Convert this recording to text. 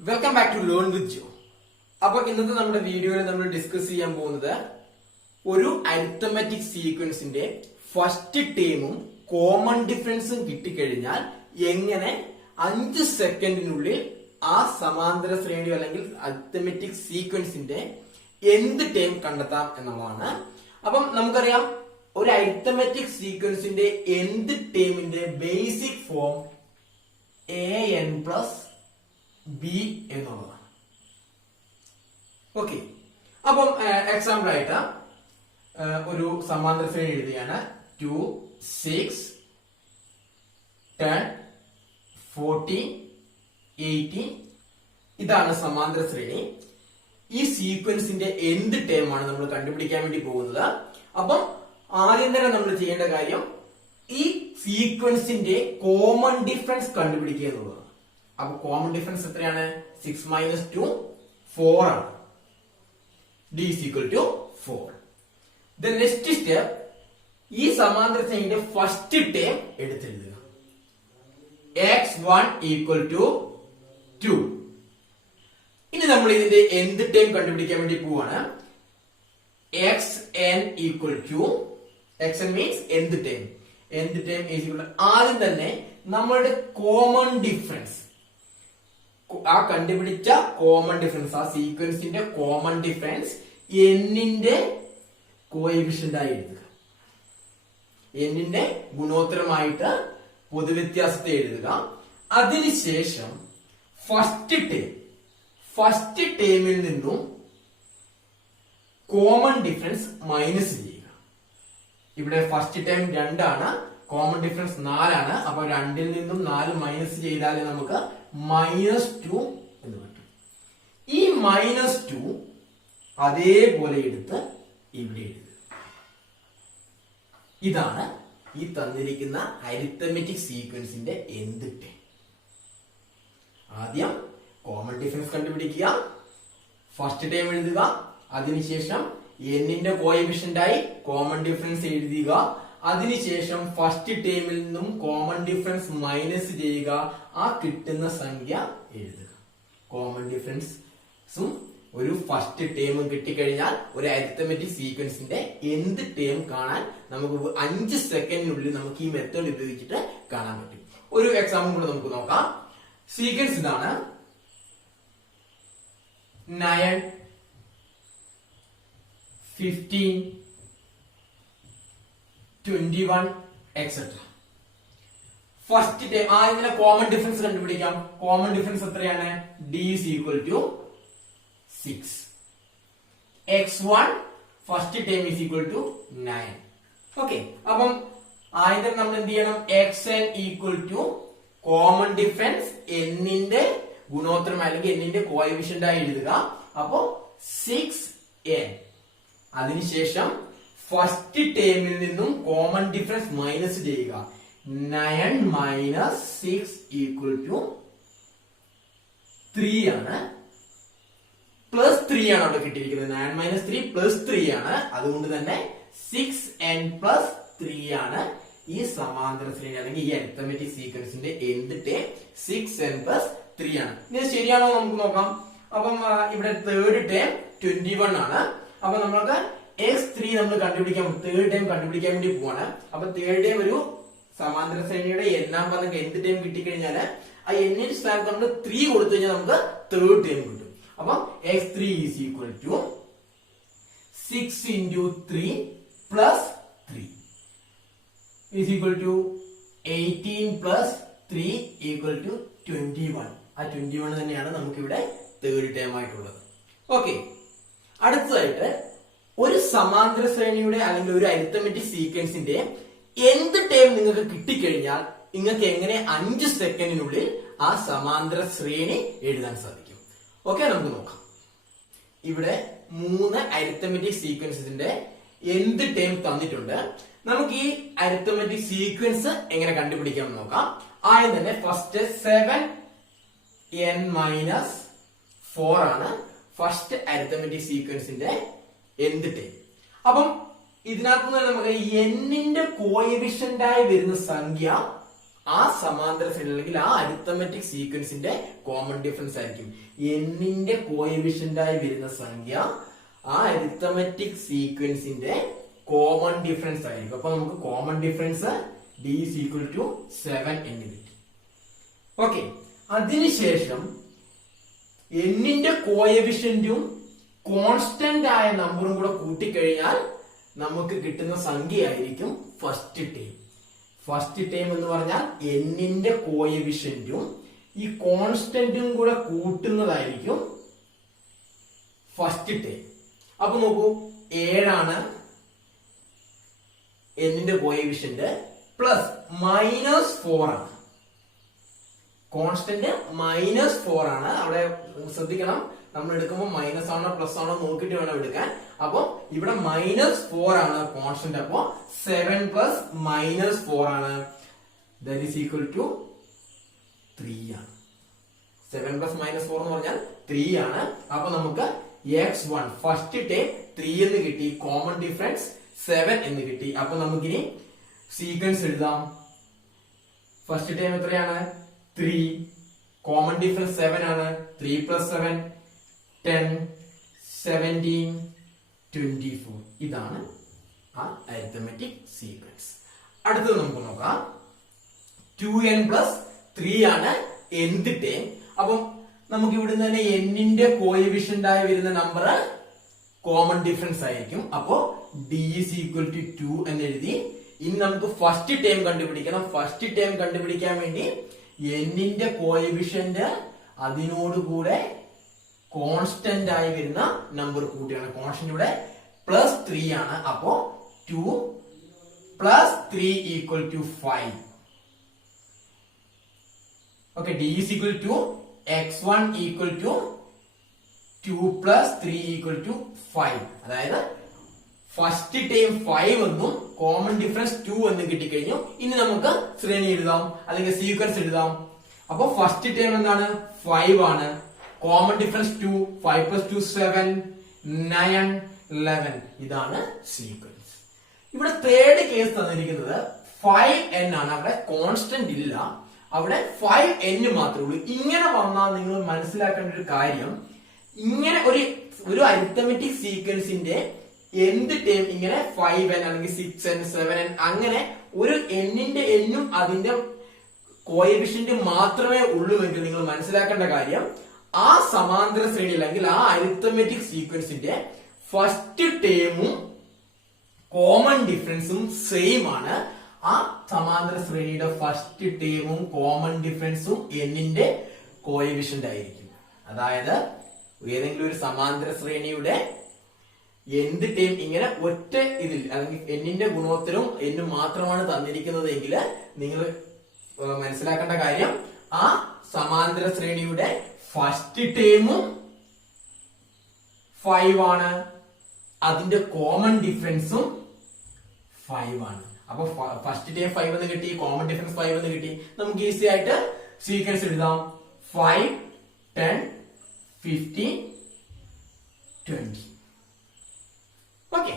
Welcome back to learn with Jo. അപ്പൊ ഇന്നത്തെ നമ്മുടെ വീഡിയോയിൽ നമ്മൾ ഡിസ്കസ് ചെയ്യാൻ പോകുന്നത് ഒരു അരിത്തമെറ്റിക് സീക്വൻസിന്റെ ഫസ്റ്റ് ടേമും കോമൺ ഡിഫറൻസും കിട്ടിക്കഴിഞ്ഞാൽ എങ്ങനെ 5 സെക്കൻഡിനുള്ളിൽ ആ സമാന്തര ശ്രേണി അല്ലെങ്കിൽ അരിത്തമെറ്റിക് സീക്വൻസിന്റെ എന്ത് ടേം കണ്ടെത്താം എന്നുള്ളതാണ്. അപ്പം നമുക്കറിയാം ഒരു അരിത്തമെറ്റിക് സീക്വൻസിന്റെ എന്ത് ടേമിന്റെ basic form an plus B എന്നുള്ളതാണ്. ഓക്കെ, അപ്പം എക്സാമ്പിൾ ആയിട്ട് ഒരു സമാന്തര ശ്രേണി എഴുതിയാണ് 2, 6, 10, 14, 18. ഇതാണ് സമാന്തര ശ്രേണി. ഈ സീക്വൻസിന്റെ എന്ത് ടേം ആണ് നമ്മൾ കണ്ടുപിടിക്കാൻ വേണ്ടി പോകുന്നത്. അപ്പം ആദ്യം തന്നെ നമ്മൾ ചെയ്യേണ്ട കാര്യം ഈ സീക്വൻസിന്റെ കോമൺ ഡിഫറൻസ് കണ്ടുപിടിക്കുക എന്നുള്ളതാണ്. അപ്പൊ കോമൺ ഡിഫറൻസ് എത്രയാണ്? 6 മൈനസ് 2 4 ആണ്. d is equal to 4. The next step, ഈ സമാന്തര ശ്രേണിയുടെ ഫസ്റ്റ് ടേം എടുത്തെഴുതുക. x1 equal to 2. ഇനി നമ്മൾ ഇതിന്റെ എന്ത് ടേം കണ്ടുപിടിക്കാൻ വേണ്ടി പോവാണ്. xn equal to xn means എന്ത് ടേം. എന്ത് ടേം is equal to ആദ്യം തന്നെ നമ്മളുടെ കോമൺ ഡിഫറൻസ്, ആ കണ്ടുപിടിച്ച കോമൺ ഡിഫറൻസ്, ആ സീക്വൻസിന്റെ കോമൺ ഡിഫറൻസ് എന്നിന്റെ കോഎഫിഷ്യന്റ് ആയി എഴുതുക. എന്നിന്റെ ഗുണോത്തരമായിട്ട് പൊതുവ്യത്യാസത്തെ എഴുതുക. അതിനുശേഷം ഫസ്റ്റ് ടേമിൽ നിന്നും കോമൺ ഡിഫറൻസ് മൈനസ് ചെയ്യുക. ഇവിടെ ഫസ്റ്റ് ടേം 2 ആണ്, കോമൺ ഡിഫറൻസ് 4 ആണ്. അപ്പൊ 2ൽ നിന്നും 4 മൈനസ് ചെയ്താൽ നമുക്ക് -2 എന്ന് കിട്ടും. ഈ -2 അതേപോലെ എടുത്ത് ഇവിടെ എഴുതുക. ഇതാണ് ഈ തന്നിരിക്കുന്ന അരിത്തമെറ്റിക് സീക്വൻസിന്റെ എന്ത് ടേം. ആദ്യം കോമൺ ഡിഫറൻസ് കണ്ടുപിടിക്കുക, ഫസ്റ്റ് ടേം എഴുതുക, അതിനുശേഷം എന്നിന്റെ കോഎഫിഷ്യന്റ് ആയി കോമൺ ഡിഫറൻസ് എഴുതുക, അതിനുശേഷം ഫസ്റ്റ് ടേമിൽ നിന്നും കോമൺ ഡിഫറൻസ് മൈനസ് ചെയ്യുക, ആ കിട്ടുന്ന സംഖ്യ എഴുതുക. കോമൺ ഡിഫറൻസും ഒരു ഫസ്റ്റ് ടേമും കിട്ടിക്കഴിഞ്ഞാൽ ഒരു അരിത്തമെറ്റിക് സീക്വൻസിന്റെ എന്ത് ടേം കാണാൻ നമുക്ക് 5 സെക്കൻഡിനുള്ളിൽ നമുക്ക് ഈ മെത്തേഡ് ഉപയോഗിച്ചിട്ട് കാണാൻ പറ്റും. ഒരു എക്സാമ്പിൾ കൂടെ നമുക്ക് നോക്കാം. സീക്വൻസ് ഇതാണ് 9, 15, 21 എക്സെട്ര. ഫസ്റ്റ് ടൈം ആദ്യം കോമൺ ഡിഫറൻസ് കണ്ടുപിടിക്കാം. കോമൺ ഡിഫറൻസ് എത്രയാണ്? d is equal to 6. x1 first time is equal to 9. Okay, അപ്പം ആദ്യം നമ്മൾ എന്ത് ചെയ്യണം? xn equal to common difference എന്നിന്റെ ഗുണോത്തരം അല്ലെങ്കിൽ എന്നിന്റെ കോഎഫിഷ്യന്റ് ആയി എഴുതുക. അപ്പോ 6n. അതിനുശേഷം ഫസ്റ്റ് ടേമിൽ നിന്നും കോമൺ ഡിഫറൻസ് മൈനസ് ചെയ്യുക. 9 മൈനസ് 6 ഈക്വൽ ടു 3 ആണ്. പ്ലസ് 3 ആണ് അവിടെ കിട്ടിയിരിക്കുന്നത്. 9 മൈനസ് 3 പ്ലസ് 3 ആണ്. അതുകൊണ്ട് തന്നെ 6n പ്ലസ് 3 ആണ് ഈ സമാന്തര ശ്രേണി അല്ലെങ്കിൽ ഈ അരിത്തമെറ്റിക് സീക്വൻസിന്റെ എന്ത് ടേം. 6n പ്ലസ് 3 ആണ്. ഇത് ശരിയാണോ നമുക്ക് നോക്കാം. അപ്പം ഇവിടെ തേർഡ് ടേം 21 ആണ്. അപ്പൊ നമ്മൾക്ക് x3 നമ്മൾ കണ്ടുപിടിക്കാൻ തേർഡ് ടൈം കണ്ടുപിടിക്കാൻ വേണ്ടി പോവാണ്. അപ്പൊ തേർഡ് ടൈം ഒരു സമാന്തര ശ്രേണിയുടെ എണ്ണാൻ പറഞ്ഞ എന്ത് ടൈം കിട്ടിക്കഴിഞ്ഞാൽ ആ എന്നിന്റെ സ്ഥാനത്ത് നമ്മൾ 3 കൊടുത്തു കഴിഞ്ഞാൽ നമുക്ക് തേർഡ് ടൈം കിട്ടും. അപ്പൊ x3 is equal to 6 into 3 plus 3 is equal to 18 plus 3 equal to 21. ആ 21 തന്നെയാണ് നമുക്ക് ഇവിടെ തേർഡ് ടൈം ആയിട്ടുള്ളത്. ഓക്കെ, അടുത്തതായിട്ട് ഒരു സമാന്തര ശ്രേണിയുടെ അല്ലെങ്കിൽ ഒരു അരിത്തമെറ്റിക് സീക്വൻസിന്റെ എന്ത് ടേം നിങ്ങൾക്ക് കിട്ടിക്കഴിഞ്ഞാൽ നിങ്ങൾക്ക് എങ്ങനെ 5 സെക്കൻഡിനുള്ളിൽ ആ സമാന്തര ശ്രേണി എഴുതാൻ സാധിക്കും. ഓക്കെ, നമുക്ക് നോക്കാം. ഇവിടെ 3 അരിത്തമെറ്റിക് സീക്വൻസിന്റെ എന്ത് ടേം തന്നിട്ടുണ്ട്. നമുക്ക് ഈ അരിത്തമെറ്റിക് സീക്വൻസ് എങ്ങനെ കണ്ടുപിടിക്കാം നോക്കാം. ആദ്യം തന്നെ ഫസ്റ്റ് 7n മൈനസ് 4 ആണ് ഫസ്റ്റ് അരിത്തമെറ്റിക് സീക്വൻസിന്റെ എന്ത് ടൈം. അപ്പം ഇതിനകത്ത് നിന്ന് നമുക്ക് എന്നിന്റെ കോഎഫിഷ്യന്റ് ആയി വരുന്ന സംഖ്യ ആ സമാന്തര ശ്രേണി അല്ലെങ്കിൽ ആ അരിത്തമെറ്റിക് സീക്വൻസിന്റെ കോമൺ ഡിഫറൻസ് ആയിരിക്കും. എന്നിന്റെ കോഎഫിഷ്യന്റ് ആയി വരുന്ന സംഖ്യ ആ അരിത്തമെറ്റിക് സീക്വൻസിന്റെ കോമൺ ഡിഫറൻസ് ആയിരിക്കും. അപ്പൊ നമുക്ക് common difference d is equal to 7 എന്ന് കിട്ടി. ഓക്കെ, അതിനുശേഷം എന്നിന്റെ കോഎഫിഷ്യന്റും കോൺസ്റ്റന്റ് ആയ നമ്പറും കൂടെ കൂട്ടിക്കഴിഞ്ഞാൽ നമുക്ക് കിട്ടുന്ന സംഖ്യയായിരിക്കും ഫസ്റ്റ് ടേം. ഫസ്റ്റ് ടേം എന്ന് പറഞ്ഞാൽ എന്നിന്റെ കോഎഫിഷ്യന്റും ഈ കോൺസ്റ്റന്റും കൂടെ കൂട്ടുന്നതായിരിക്കും ഫസ്റ്റ് ടേം. അപ്പൊ നോക്കൂ, 7 എന്നിന്റെ കോഎഫിഷ്യന്റ് പ്ലസ് -4 ആണ്. കോൺസ്റ്റന്റ് -4 ആണ്. അവിടെ ശ്രദ്ധിക്കണം, നമ്മൾ എടുക്കുമ്പോൾ മൈനസ് ആണോ പ്ലസ് ആണോ നോക്കിയിട്ട് വേണം എടുക്കാൻ. അപ്പൊ ഇവിടെ -4 ആണ് കോൺസ്റ്റന്റ്. അപ്പോ 7 പ്ലസ് -4 ആണ്, ദാറ്റ് ഈസ് ഈക്വൽ ടു 3 ആണ്. 7 പ്ലസ് -4 എന്ന് പറഞ്ഞാൽ 3 ആണ്. അപ്പൊ നമുക്ക് x1 ഫസ്റ്റ് ടേം 3 എന്ന് കിട്ടി, കോമൺ ഡിഫറൻസ് 7 എന്ന് കിട്ടി. അപ്പൊ നമുക്കിനി സീക്വൻസ് എഴുതാം. ഫസ്റ്റ് ടൈം എത്രയാണ്? 3. കോമൺ ഡിഫറൻസ് 7 ആണ്. 3 പ്ലസ് 7 10, 17, 24. ഇതാണ് ആ അരിത്തമെറ്റിക് സീക്വൻസ്. അടുത്തത് നമുക്ക് നോക്കാം. 2n പ്ലസ് 3 ആണ് nth ടേം. അപ്പം നമുക്ക് ഇവിടുന്ന് തന്നെ എന്നിന്റെ കോഎഫിഷ്യന്റ് ആയി വരുന്ന നമ്പർ കോമൺ ഡിഫറൻസ് ആയിരിക്കും. അപ്പോ d is equal to 2 എന്ന് എഴുതി. ഇനി നമുക്ക് ഫസ്റ്റ് ടേം കണ്ടുപിടിക്കണം. ഫസ്റ്റ് ടേം കണ്ടുപിടിക്കാൻ വേണ്ടി എന്നിന്റെ കോഎഫിഷ്യന്റ് അതിനോടുകൂടെ കോൺസ്റ്റന്റ് ആയി വരുന്ന നമ്പർ കൂട്ടിയാണ്. കോൺസ്റ്റന്റ് ഇവിടെ +3 ആണ്. അപ്പോ 2 plus 3 equal to 5. Okay, d is equal to x1 equal to 2 plus 3 equal to 5. അതായത് ഫസ്റ്റ് ടൈം 5 എന്നും കോമൺ ഡിഫറൻസ് 2 എന്നും കിട്ടിക്കഴിഞ്ഞു. ഇനി നമുക്ക് ശ്രേണി എഴുതാം, അല്ലെങ്കിൽ സീക്വൻസ് എഴുതാം. അപ്പൊ ഫസ്റ്റ് ടൈം എന്താണ്? 5 ആണ്. Common difference 2, 5 plus 2 7, 9, 11. ഇതാണ് സീക്വൻസ്. ഇവിടെ തേർഡ് കേസ് തന്നിരിക്കുന്നത് 5n ആണ്. അവിടെ കോൺസ്റ്റന്റ് ഇല്ല, അവിടെ 5n മാത്രമേ ഉള്ളൂ. ഇങ്ങനെ വന്നാൽ നിങ്ങൾ മനസ്സിലാക്കേണ്ട ഒരു കാര്യം, ഇങ്ങനെ ഒരു അരിത്തമെറ്റിക് സീക്വൻസിന്റെ nth ടേം ഇങ്ങനെ 5n അല്ലെങ്കിൽ 6n, 7n അങ്ങനെ ഒരു എന്നിന്റെ എന്നും അതിന്റെ കോഎഫിഷ്യന്റ് മാത്രമേ ഉള്ളൂവെങ്കിൽ നിങ്ങൾ മനസ്സിലാക്കേണ്ട കാര്യം, ആ സമാന്തര ശ്രേണി അല്ലെങ്കിൽ ആ അരിത്തമെറ്റിക് സീക്വൻസിന്റെ ഫസ്റ്റ് ടേമും കോമൺ ഡിഫറൻസും സെയിം ആണ്. ആ സമാന്തര ശ്രേണിയുടെ ഫസ്റ്റ് ടേമും കോമൺ ഡിഫറൻസും എന്നിന്റെ കോഎഫിഷ്യന്റ് ആയിരിക്കും. അതായത് ഏതെങ്കിലും ഒരു സമാന്തര ശ്രേണിയുടെ nth ടേം ഇങ്ങനെ ഒറ്റ ഇതിൽ അല്ലെങ്കിൽ എന്നിന്റെ ഗുണോത്തരവും എന്നും മാത്രമാണ് തന്നിരിക്കുന്നത് എങ്കിൽ നിങ്ങൾ മനസ്സിലാക്കേണ്ട കാര്യം, ആ സമാന്തര ശ്രേണിയുടെ ഫസ്റ്റ് ടേമും 5 ആണ്, അതിന്റെ കോമൺ ഡിഫറൻസും 5 ആണ്. അപ്പൊ ഫസ്റ്റ് ടേം 5 എന്ന് കിട്ടി, കോമൺ ഡിഫറൻസ് 5 എന്ന് കിട്ടി. നമുക്ക് ഈസി ആയിട്ട് സീക്വൻസ് എഴുതാം. 5, 10, 15, 20. ഓക്കെ.